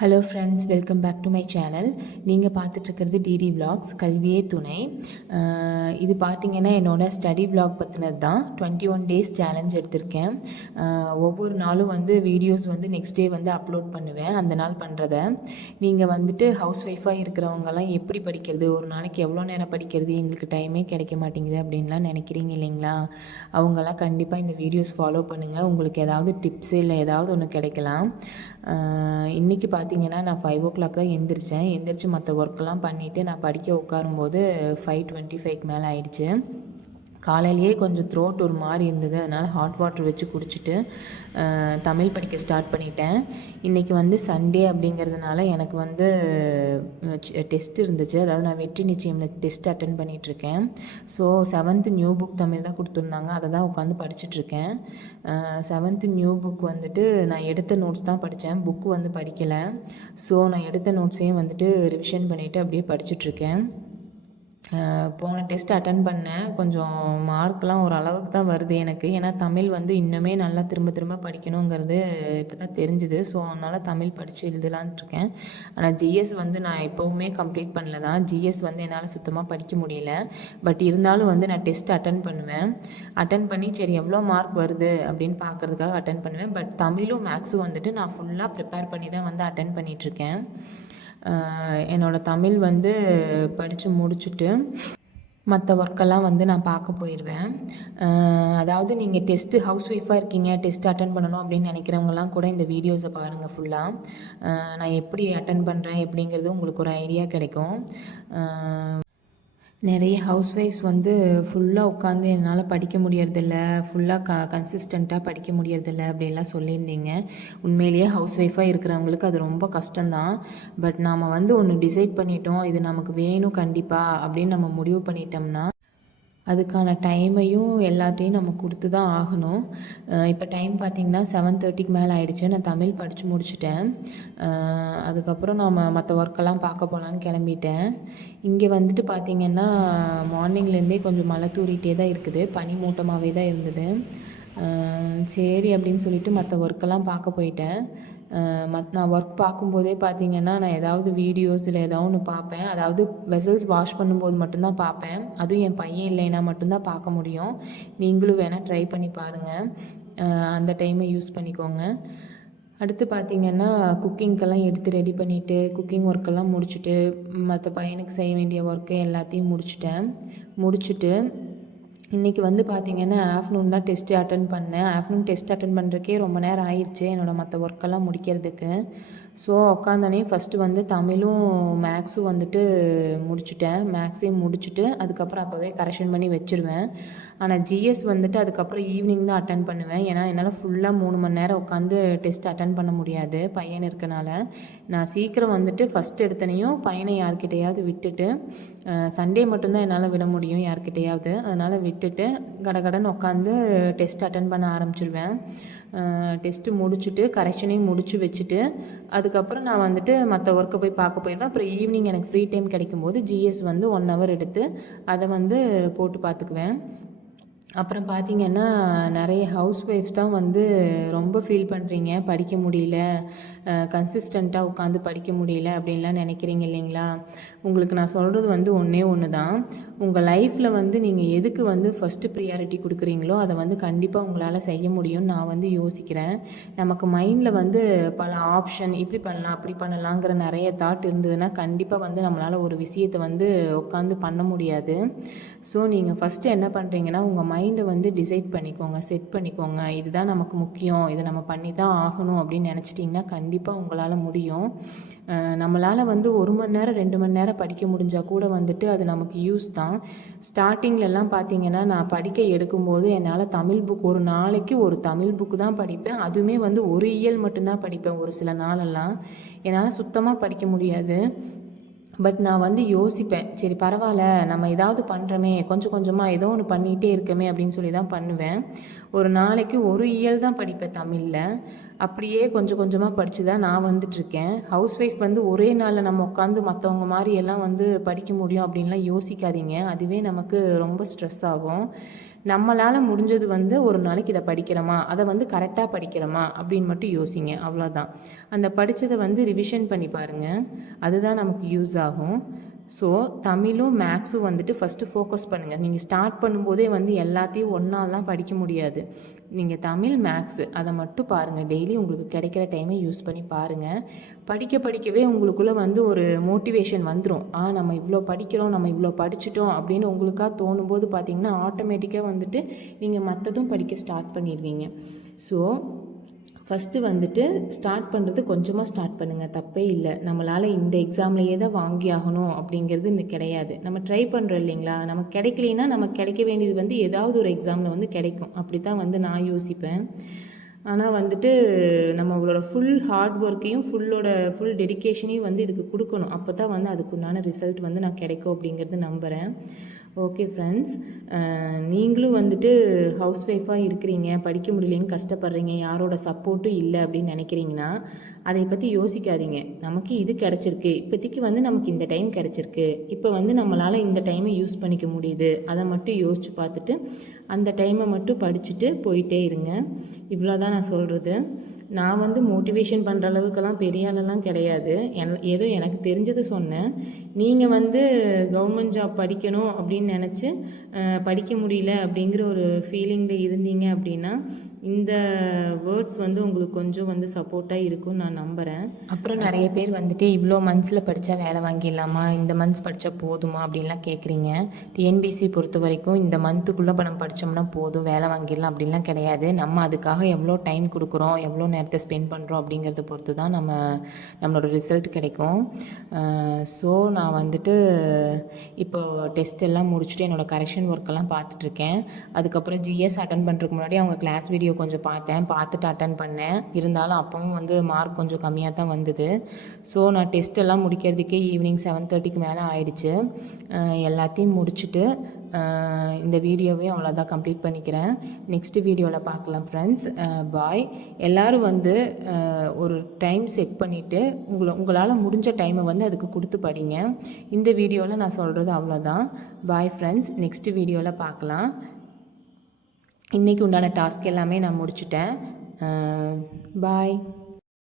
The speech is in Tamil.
Hello friends, welcome back to my channel. நீங்கள் பார்த்துட்ருக்கிறது டிடி விலாக்ஸ் கல்வியே துணை. இது பார்த்திங்கன்னா என்னோடய ஸ்டடி விலாக் பற்றினது தான். 21 டேஸ் சேலஞ்ச் எடுத்திருக்கேன். ஒவ்வொரு நாளும் வீடியோஸ் நெக்ஸ்ட் டே அப்லோட் பண்ணுவேன். அந்த நாள் பண்ணுறத நீங்கள் ஹவுஸ் ஒய்ஃபாக இருக்கிறவங்கலாம் எப்படி படிக்கிறது, ஒரு நாளைக்கு எவ்வளோ நேரம் படிக்கிறது, எங்களுக்கு டைமே கிடைக்க மாட்டேங்குது அப்படின்லாம் நினைக்கிறீங்க இல்லைங்களா? அவங்களாம் கண்டிப்பாக இந்த வீடியோஸ் ஃபாலோ பண்ணுங்கள். உங்களுக்கு ஏதாவது டிப்ஸு இல்லை ஏதாவது ஒன்று கிடைக்கலாம். இன்றைக்கி பார்த்திங்கன்னா நான் 5 o'clock தான் எந்திரிச்சு மற்ற ஒர்க்கெல்லாம் பண்ணிவிட்டு நான் படிக்க உட்காரும்போது 5:25 மேலே ஆயிடுச்சு. காலையிலேயே கொஞ்சம் த்ரோட் ஒரு மாதிரி இருந்தது, அதனால் ஹாட் வாட்டர் வச்சு குடிச்சிட்டு தமிழ் படிக்க ஸ்டார்ட் பண்ணிட்டேன். இன்றைக்கி சண்டே அப்படிங்கிறதுனால எனக்கு டெஸ்ட் இருந்துச்சு. அதாவது நான் வெற்றி நிச்சயமில் டெஸ்ட் அட்டன் பண்ணிகிட்ருக்கேன். So 7th new book Tamil தான் கொடுத்துருந்தாங்க, அதை தான் உட்காந்து படிச்சுட்ருக்கேன். 7th நியூ புக் நான் எடுத்த நோட்ஸ் தான் படித்தேன், புக்கு படிக்கலை. ஸோ நான் எடுத்த நோட்ஸையும் ரிவிஷன் பண்ணிவிட்டு அப்படியே படிச்சுட்ருக்கேன். போன டெஸ்ட் அட்டன் பண்ணேன். கொஞ்சம் மார்க்லாம் ஓரளவுக்கு தான் வருது எனக்கு. ஏன்னா தமிழ் இன்னுமே நல்லா திரும்ப திரும்ப படிக்கணுங்கிறது இப்போ தான் தெரிஞ்சுது. ஸோ அதனால் தமிழ் படித்து எழுதலான்ட்ருக்கேன். ஆனால் ஜிஎஸ் நான் எப்போவுமே கம்ப்ளீட் பண்ணல தான். ஜிஎஸ் என்னால் சுத்தமாக படிக்க முடியல. பட் இருந்தாலும் நான் டெஸ்ட் அட்டன் பண்ணுவேன். அட்டன் பண்ணி சரி எவ்வளோ மார்க் வருது அப்படின்னு பார்க்குறதுக்காக அட்டன் பண்ணுவேன். பட் தமிழும் மேக்ஸும் நான் ஃபுல்லாக ப்ரிப்பேர் பண்ணி தான் அட்டன் பண்ணிகிட்ருக்கேன். என்னோடய தமிழ் படித்து முடிச்சுட்டு மற்ற ஒர்க்கெல்லாம் நான் பார்க்க போயிடுவேன். அதாவது நீங்கள் டெஸ்ட்டு ஹவுஸ் ஒய்ஃபாக இருக்கீங்க, டெஸ்ட் அட்டன் பண்ணணும் அப்படின்னு நினைக்கிறவங்கலாம் கூட இந்த வீடியோஸை பாருங்கள் ஃபுல்லாக. நான் எப்படி அட்டன் பண்ணுறேன் எப்படிங்கிறது உங்களுக்கு ஒரு ஐடியா கிடைக்கும். நிறைய ஹவுஸ் ஒய்ஃப்ஸ் ஃபுல்லாக உட்காந்து என்னால் படிக்க முடியறதில்ல, ஃபுல்லாக கன்சிஸ்டண்ட்டாக படிக்க முடியறதில்ல அப்படின்லாம் சொல்லியிருந்தீங்க. உண்மையிலேயே ஹவுஸ் ஒய்ஃபாக இருக்கிறவங்களுக்கு அது ரொம்ப கஷ்டம்தான். பட் நாம் ஒன்று டிசைட் பண்ணிட்டோம், இது நமக்கு வேணும் கண்டிப்பாக அப்படின்னு நம்ம முடிவு பண்ணிட்டோம்னா அதுக்கான டைமையும் எல்லாத்தையும் நம்ம கொடுத்து தான் ஆகணும். இப்போ டைம் பார்த்திங்கன்னா 7:30 மேலே ஆயிடுச்சு. நான் தமிழ் படித்து முடிச்சிட்டேன். அதுக்கப்புறம் நாம் மற்ற ஒர்க்கெல்லாம் பார்க்க போகலான்னு கிளம்பிட்டேன். இங்கே பார்த்திங்கன்னா மார்னிங்லேருந்தே கொஞ்சம் மழை தூறிகிட்டே தான் இருக்குது, பனி மூட்டமாகவே தான் இருந்தது. சரி அப்படின்னு சொல்லிட்டு மற்ற ஒர்க்கெல்லாம் பார்க்க போயிட்டேன். நான் ஒர்க் பார்க்கும்போதே பார்த்திங்கன்னா நான் ஏதாவது வீடியோஸ் இல்லை ஏதாவது ஒன்று பார்ப்பேன். அதாவது வெசல்ஸ் வாஷ் பண்ணும்போது மட்டும்தான் பார்ப்பேன். அதுவும் என் பையன் இல்லைன்னா மட்டும்தான் பார்க்க முடியும். நீங்களும் வேணால் ட்ரை பண்ணி பாருங்கள், அந்த டைமை யூஸ் பண்ணிக்கோங்க. அடுத்து பார்த்திங்கன்னா குக்கிங்க்கெல்லாம் எடுத்து ரெடி பண்ணிவிட்டு குக்கிங் ஒர்க்கெல்லாம் முடிச்சுட்டு மற்ற பையனுக்கு செய்ய வேண்டிய ஒர்க்கு எல்லாத்தையும் முடிச்சுட்டு இன்றைக்கி பார்த்திங்கன்னா ஆஃப்டர்நூன் தான் டெஸ்ட்டு அட்டன் பண்ணேன். ஆஃப்டர்நூன் டெஸ்ட் அட்டன் பண்ணுறக்கே ரொம்ப நேரம் ஆயிடுச்சு என்னோடய மற்ற ஒர்க்கெல்லாம் முடிக்கிறதுக்கு. ஸோ உட்காந்தோடனே ஃபஸ்ட்டு தமிழும் மேக்ஸும் முடிச்சுட்டேன். மேக்ஸையும் முடிச்சுட்டு அதுக்கப்புறம் அப்போவே கரெக்ஷன் பண்ணி வச்சுருவேன். ஆனால் ஜிஎஸ் அதுக்கப்புறம் ஈவினிங் தான் அட்டன் பண்ணுவேன். ஏன்னா என்னால் ஃபுல்லாக 3 மணி நேரம் உட்காந்து டெஸ்ட் அட்டன் பண்ண முடியாது பையன் இருக்கனால. நான் சீக்கிரம் ஃபஸ்ட் எடுத்தனையும் பையனை யார்கிட்டையாவது விட்டுட்டு, சண்டே மட்டும்தான் என்னால் விட முடியும் யார்கிட்டையாவது, அதனால் விட்டுட்டு கடகடன்னு உட்காந்து டெஸ்ட் அட்டன் பண்ண ஆரம்பிச்சிருவேன். டெஸ்ட்டு முடிச்சுட்டு கரெக்ஷனையும் முடிச்சு வச்சுட்டு அதுக்கப்புறம் நான் மற்ற ஒர்க்கை போய் பார்க்க போயிடுவேன். அப்புறம் ஈவினிங் எனக்கு ஃப்ரீ டைம் கிடைக்கும்போது ஜிஎஸ் 1 hour எடுத்து அதை போட்டு பார்த்துக்குவேன். அப்புறம் பார்த்திங்கன்னா நிறைய ஹவுஸ் ஒய்ஃப் தான் ரொம்ப ஃபீல் பண்ணுறீங்க, படிக்க முடியல, கன்சிஸ்டண்ட்டாக உட்காந்து படிக்க முடியல அப்படின்லாம் நினைக்கிறீங்க இல்லைங்களா? உங்களுக்கு நான் சொல்கிறது ஒன்றே ஒன்று தான். உங்கள் லைஃப்பில் நீங்கள் எதுக்கு ஃபஸ்ட்டு ப்ரியாரிட்டி கொடுக்குறீங்களோ அதை கண்டிப்பாக உங்களால் செய்ய முடியும்னு நான் யோசிக்கிறேன். நமக்கு மைண்டில் பல ஆப்ஷன் இப்படி பண்ணலாம் அப்படி பண்ணலாங்கிற நிறைய தாட் இருந்ததுன்னா கண்டிப்பாக நம்மளால் ஒரு விஷயத்தை உட்காந்து பண்ண முடியாது. ஸோ நீங்கள் ஃபஸ்ட்டு என்ன பண்ணுறீங்கன்னா உங்கள் மைண்டை டிசைட் பண்ணிக்கோங்க, செட் பண்ணிக்கோங்க. இதுதான் நமக்கு முக்கியம், இதை நம்ம பண்ணி தான் ஆகணும் அப்படின்னு நினச்சிட்டிங்கன்னா கண்டிப்பாக உங்களால் முடியும். நம்மளால் 1 மணி நேரம் 2 மணி நேரம் படிக்க முடிஞ்சால் கூட அது நமக்கு யூஸ் தான். ஸ்டார்டிங்லலாம் பார்த்திங்கன்னா நான் படிக்க எடுக்கும்போது என்னால் தமிழ் புக் ஒரு நாளைக்கு ஒரு தமிழ் புக்கு தான் படிப்பேன். அதுவுமே ஒரு இயல் மட்டும்தான் படிப்பேன். ஒரு சில நாளெல்லாம் என்னால் சுத்தமாக படிக்க முடியாது. பட் நான் யோசிப்பேன், சரி பரவாயில்ல நம்ம ஏதாவது பண்ணுறோமே, கொஞ்சம் கொஞ்சமாக ஏதோ ஒன்று பண்ணிகிட்டே இருக்கமே அப்படின்னு சொல்லி தான் பண்ணுவேன். ஒரு நாளைக்கு ஒரு இயல் தான் படிப்பேன் தமிழில். அப்படியே கொஞ்சம் கொஞ்சமாக படித்து தான் நான் வந்துட்டுருக்கேன். ஹவுஸ் ஒய்ஃப் ஒரே நாளில் நம்ம உட்காந்து மற்றவங்க மாதிரி எல்லாம் படிக்க முடியும் அப்படின்லாம் யோசிக்காதீங்க. அதுவே நமக்கு ரொம்ப ஸ்ட்ரெஸ் ஆகும். நம்மளால் முடிஞ்சது வந்து ஒரு நாளைக்கு இதை படிக்கிறோமா, அதை வந்து கரெக்டாக படிக்கிறோமா அப்படின்னு மட்டும் யோசிங்க. அவ்வளோதான். அந்த படித்ததை வந்து ரிவிஷன் பண்ணி பாருங்கள், அதுதான் நமக்கு யூஸ் ஆகும். ஸோ தமிழும் மேக்ஸும் வந்துட்டு ஃபஸ்ட்டு ஃபோக்கஸ் பண்ணுங்கள். நீங்கள் ஸ்டார்ட் பண்ணும்போதே வந்து எல்லாத்தையும் ஒன்றாலாம் படிக்க முடியாது. நீங்கள் தமிழ் மேக்ஸு அதை மட்டும் பாருங்கள். டெய்லி உங்களுக்கு கிடைக்கிற டைமை யூஸ் பண்ணி பாருங்கள். படிக்கவே உங்களுக்குள்ளே வந்து ஒரு மோட்டிவேஷன் வந்துடும். நம்ம இவ்வளோ படிக்கிறோம், நம்ம இவ்வளோ படிச்சிட்டோம் அப்படின்னு உங்களுக்காக தோணும்போது பார்த்திங்கன்னா ஆட்டோமேட்டிக்காக வந்துட்டு நீங்கள் மற்றதும் படிக்க ஸ்டார்ட் பண்ணிடுவீங்க. ஸோ ஃபஸ்ட்டு வந்துட்டு ஸ்டார்ட் பண்ணுறது கொஞ்சமாக ஸ்டார்ட் பண்ணுங்கள், தப்பே இல்லை. நம்மளால் இந்த எக்ஸாம்லையே தான் வாங்கி ஆகணும் அப்படிங்கிறது இன்னும் கிடையாது. நம்ம ட்ரை பண்ணுறோம் இல்லைங்களா, நமக்கு கிடைக்கலைன்னா நமக்கு கிடைக்க வேண்டியது வந்து ஏதாவது ஒரு எக்ஸாமில் வந்து கிடைக்கும். அப்படி தான் வந்து நான் யோசிப்பேன். ஆனால் வந்துட்டு நம்மளோட ஃபுல் ஹார்ட் ஒர்க்கையும் ஃபுல் டெடிக்கேஷனையும் வந்து இதுக்கு கொடுக்கணும். அப்போ தான் வந்து அதுக்குண்டான ரிசல்ட் வந்து நான் கிடைக்கும் அப்படிங்கிறது நம்புகிறேன். ஓகே ஃப்ரெண்ட்ஸ், நீங்களும் வந்துட்டு ஹவுஸ் ஒய்ஃபாக இருக்கிறீங்க, படிக்க முடியலைன்னு கஷ்டப்படுறீங்க, யாரோட சப்போர்ட்டும் இல்லை அப்படின்னு நினைக்கிறீங்கன்னா அதை பற்றி யோசிக்காதீங்க. நமக்கு இது கிடச்சிருக்கு, இப்போதைக்கு வந்து நமக்கு இந்த டைம் கிடச்சிருக்கு, இப்போ வந்து நம்மளால் இந்த டைமை யூஸ் பண்ணிக்க முடியுது, அதை மட்டும் யோசித்து பார்த்துட்டு அந்த டைமை மட்டும் படிச்சுட்டு போயிட்டே இருங்க. இவ்வளோதான் நான் சொல்கிறது. நான் வந்து மோட்டிவேஷன் பண்ணுற அளவுக்கெல்லாம் பெரிய ஆளெல்லாம் கிடையாது. ஏதோ எனக்கு தெரிஞ்சது சொன்னேன். நீங்கள் வந்து கவர்மெண்ட் ஜாப் படிக்கணும் அப்படின்னு நினச்சி படிக்க முடியல அப்படிங்கிற ஒரு ஃபீலிங்கில் இருந்தீங்க அப்படின்னா இந்த வேர்ட்ஸ் வந்து உங்களுக்கு கொஞ்சம் வந்து சப்போர்ட்டாக இருக்கும்னு நான் நம்புகிறேன். அப்புறம் நிறைய பேர் வந்துட்டு இவ்வளோ மந்த்ஸில் படித்தா வேலை வாங்கிடலாமா, இந்த மந்த்ஸ் படித்தா போதுமா அப்படின்லாம் கேட்குறீங்க. டிஎன்பிசி பொறுத்த வரைக்கும் இந்த மந்த்துக்குள்ளே நம்ம படித்தோம்னா போதும், வேலை வாங்கிடலாம் அப்படின்லாம் கிடையாது. நம்ம அதுக்காக எவ்வளோ டைம் கொடுக்குறோம், எவ்வளோ நேரத்தை ஸ்பெண்ட் பண்ணுறோம் அப்படிங்கிறத பொறுத்து தான் நம்மளோட ரிசல்ட் கிடைக்கும். ஸோ நான் வந்துட்டு இப்போ டெஸ்ட் எல்லாம் முடிச்சுட்டு என்னோடய கரெக்ஷன் ஒர்க்கெல்லாம் பார்த்துட்ருக்கேன். அதுக்கப்புறம் ஜிஎஸ் அட்டன் பண்ணுறதுக்கு முன்னாடி அவங்க கிளாஸ் வீடியோ கொஞ்சம் பார்த்துட்டு அட்டன் பண்ணேன். இருந்தாலும் அப்பவும் வந்து மார்க் கொஞ்சம் கம்மியாக தான் வந்தது. ஸோ நான் டெஸ்ட் எல்லாம் முடிக்கிறதுக்கே ஈவினிங் 7:30க்கு மேலே ஆயிடுச்சு. எல்லாத்தையும் முடிச்சுட்டு இந்த வீடியோவையும் அவ்வளோதான் கம்ப்ளீட் பண்ணிக்கிறேன். நெக்ஸ்ட் வீடியோவில் பார்க்கலாம் ஃப்ரெண்ட்ஸ். பாய். எல்லோரும் வந்து ஒரு டைம் செட் பண்ணிவிட்டு உங்களால் முடிஞ்ச டைமை வந்து அதுக்கு கொடுத்து படிங்க. இந்த வீடியோவில் நான் சொல்கிறது அவ்வளோதான். பாய் ஃப்ரெண்ட்ஸ், நெக்ஸ்ட் வீடியோவில் பார்க்கலாம். இன்றைக்கி உண்டான டாஸ்க் எல்லாமே நான் முடிச்சிட்டேன். பாய்.